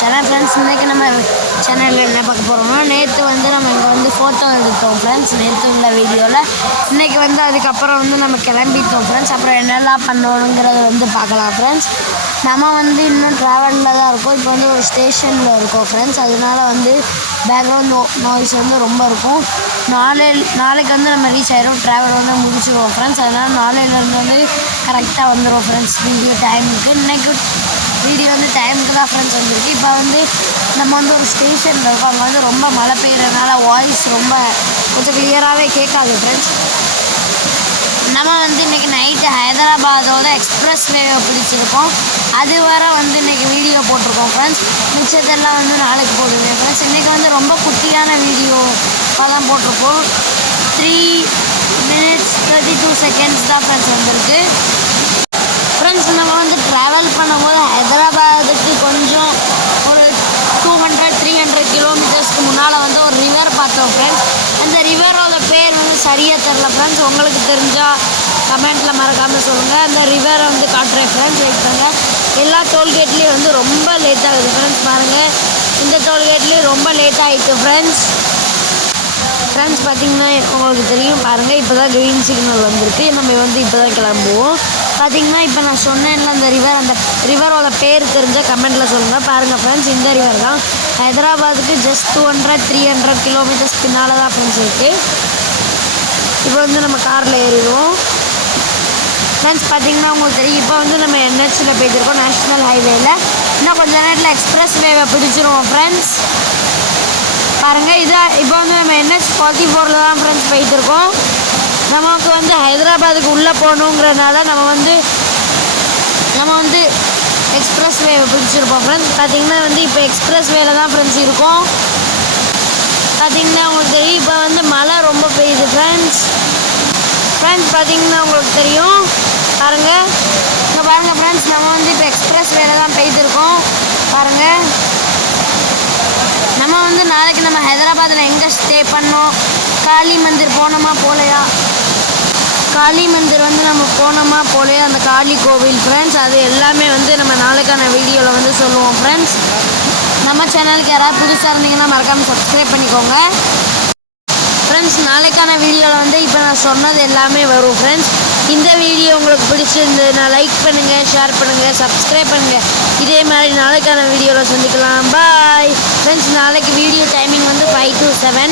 Channel friends. இன்றைக்கி நம்ம சேனலில் என்ன பார்க்க போகிறோம்னா, நேற்று வந்து நம்ம இங்கே வந்து ஃபோட்டோ எடுத்தோம் ஃப்ரெண்ட்ஸ். நேற்று உள்ள வீடியோவில் இன்றைக்கி வந்து அதுக்கப்புறம் வந்து நம்ம கிளம்பிட்டோம் ஃப்ரெண்ட்ஸ். அப்புறம் என்னெல்லாம் பண்ணணுங்கிறத வந்து பார்க்கலாம் ஃப்ரெண்ட்ஸ். நம்ம வந்து இன்னும் ட்ராவலில் தான் இருக்கோம். இப்போ வந்து ஒரு ஸ்டேஷனில் இருக்கோம் ஃப்ரெண்ட்ஸ். அதனால வந்து பேக்ரவுண்ட் நாய்ஸ் வந்து ரொம்ப இருக்கும். நாளைக்கு வந்து நம்ம ரீச் ஆகிடும், ட்ராவல் வந்து முடிச்சுடுவோம் ஃப்ரெண்ட்ஸ். அதனால் நாளையிலேருந்து வந்து கரெக்டாக வந்துடும் ஃப்ரெண்ட்ஸ் வீடியோ டைமுக்கு. இன்றைக்கி வீடியோ வந்து டைமுக்கு தான் ஃப்ரெண்ட்ஸ் வந்திருக்கு. இப்போ வந்து நம்ம வந்து ஒரு ஸ்டேஷனில் இருக்கோம். அங்கே வந்து ரொம்ப மழை பெய்யறதுனால வாய்ஸ் ரொம்ப கொஞ்சம் கிளியராகவே கேட்காது ஃப்ரெண்ட்ஸ். நம்ம வந்து இன்றைக்கி நைட்டு ஹைதராபாதோட எக்ஸ்பிரஸ் வேவை பிடிச்சிருக்கோம். அது வர வந்து இன்றைக்கி வீடியோ போட்டிருக்கோம் ஃப்ரெண்ட்ஸ். மிச்சத்தெல்லாம் வந்து நாளைக்கு போடுவேன் ஃப்ரெண்ட்ஸ். இன்றைக்கி வந்து ரொம்ப குட்டியான வீடியோவாக தான் போட்டிருக்கோம். 3 minutes 32 seconds தான் ஃப்ரெண்ட்ஸ் வந்திருக்கு. ஃப்ரெண்ட்ஸ், நம்ம வந்து ட்ராவல் பண்ணும்போது ஹைதராபாத்துக்கு கொஞ்சம் ஒரு 200-300 கிலோமீட்டர்ஸ்க்கு முன்னால் வந்து ஒரு ரிவர் பார்த்தோம் ஃப்ரெண்ட்ஸ். அந்த ரிவரோட பேர் வந்து சரியாக தெரில ஃப்ரெண்ட்ஸ். உங்களுக்கு தெரிஞ்சால் கமெண்ட்டில் மறக்காமல் சொல்லுங்கள். அந்த ரிவரை வந்து காட்டுறேன் ஃப்ரெண்ட்ஸ். வெயிட் பண்ணுங்கள். எல்லா டோல்கேட்லேயும் வந்து ரொம்ப லேட் ஆகுது ஃப்ரெண்ட்ஸ். பாருங்கள், இந்த டோல்கேட்லேயும் ரொம்ப லேட் ஆகிட்டு ஃப்ரெண்ட்ஸ். பார்த்திங்கன்னா உங்களுக்கு தெரியும், பாருங்கள், இப்போ தான் க்ரீன் சிக்னல் வந்திருக்கு. நம்ம வந்து இப்போ தான் கிளம்புவோம். பார்த்திங்கன்னா இப்போ நான் சொன்னேன்ல அந்த ரிவரோட பேர் தெரிஞ்சால் கமெண்ட்டில் சொல்லுங்கள். பாருங்கள் ஃப்ரெண்ட்ஸ், இந்த ரிவர் தான் ஹைதராபாத்துக்கு ஜஸ்ட் 200-300 கிலோமீட்டர்ஸ் பின்னால் தான் ஃப்ரெண்ட்ஸ் இருக்குது. இப்போ வந்து நம்ம காரில் ஏறிடுவோம் ஃப்ரெண்ட்ஸ். பார்த்திங்கன்னா உங்களுக்கு தெரியும், இப்போ வந்து நம்ம NHல போய்ட்டுருக்கோம், நேஷ்னல் ஹைவேயில். இன்னும் கொஞ்சம் நேரத்தில் எக்ஸ்பிரஸ் வேவை பிடிச்சிருவோம் ஃப்ரெண்ட்ஸ். பாருங்கள், இதான் இப்போ வந்து நம்ம NH 44 தான் ஃப்ரெண்ட்ஸ் போயிட்டுருக்கோம். நமக்கு வந்து ஹைதராபாத்துக்கு உள்ளே போகணுங்கிறனால நம்ம வந்து எக்ஸ்பிரஸ் வேவை பிடிச்சிருப்போம் ஃப்ரெண்ட்ஸ். பார்த்திங்கன்னா வந்து இப்போ எக்ஸ்பிரஸ் வேல தான் ஃப்ரெண்ட்ஸ் இருக்கும். பார்த்திங்கன்னா உங்களுக்கு தெரியும், இப்போ வந்து மழை ரொம்ப பெய்யுது ஃப்ரெண்ட்ஸ். பார்த்திங்கன்னா உங்களுக்கு தெரியும், பாருங்கள், இங்கே பாருங்கள் ஃப்ரெண்ட்ஸ், நம்ம வந்து இப்போ எக்ஸ்பிரஸ் வேலை தான் போயிட்டுருக்கோம். பாருங்கள், நம்ம வந்து நாளைக்கு நம்ம ஹைதராபாத்தில் எங்கே ஸ்டே பண்ணோம், காளி மந்திர் போனோமா போலையா, காளி மந்திர் வந்து நம்ம போனோமா போலையா, அந்த காளி கோவில் ஃப்ரெண்ட்ஸ், அது எல்லாமே வந்து நம்ம நாளைக்கான வீடியோவில் வந்து சொல்லுவோம் ஃப்ரெண்ட்ஸ். நம்ம சேனலுக்கு யாராவது புதுசாக இருந்தீங்கன்னா மறக்காமல் சப்ஸ்கிரைப் பண்ணிக்கோங்க ஃப்ரெண்ட்ஸ். நாளைக்கான வீடியோவில் வந்து இப்போ நான் சொன்னது எல்லாமே வரும் ஃப்ரெண்ட்ஸ். இந்த வீடியோ உங்களுக்கு பிடிச்சிருந்ததுன்னா லைக் பண்ணுங்கள், ஷேர் பண்ணுங்கள், சப்ஸ்கிரைப் பண்ணுங்கள். இதே மாதிரி நாளைக்கான வீடியோவில் சந்திக்கலாம். Bye friends. நாளைக்கு வீடியோ டைமிங் வந்து 5 to 7.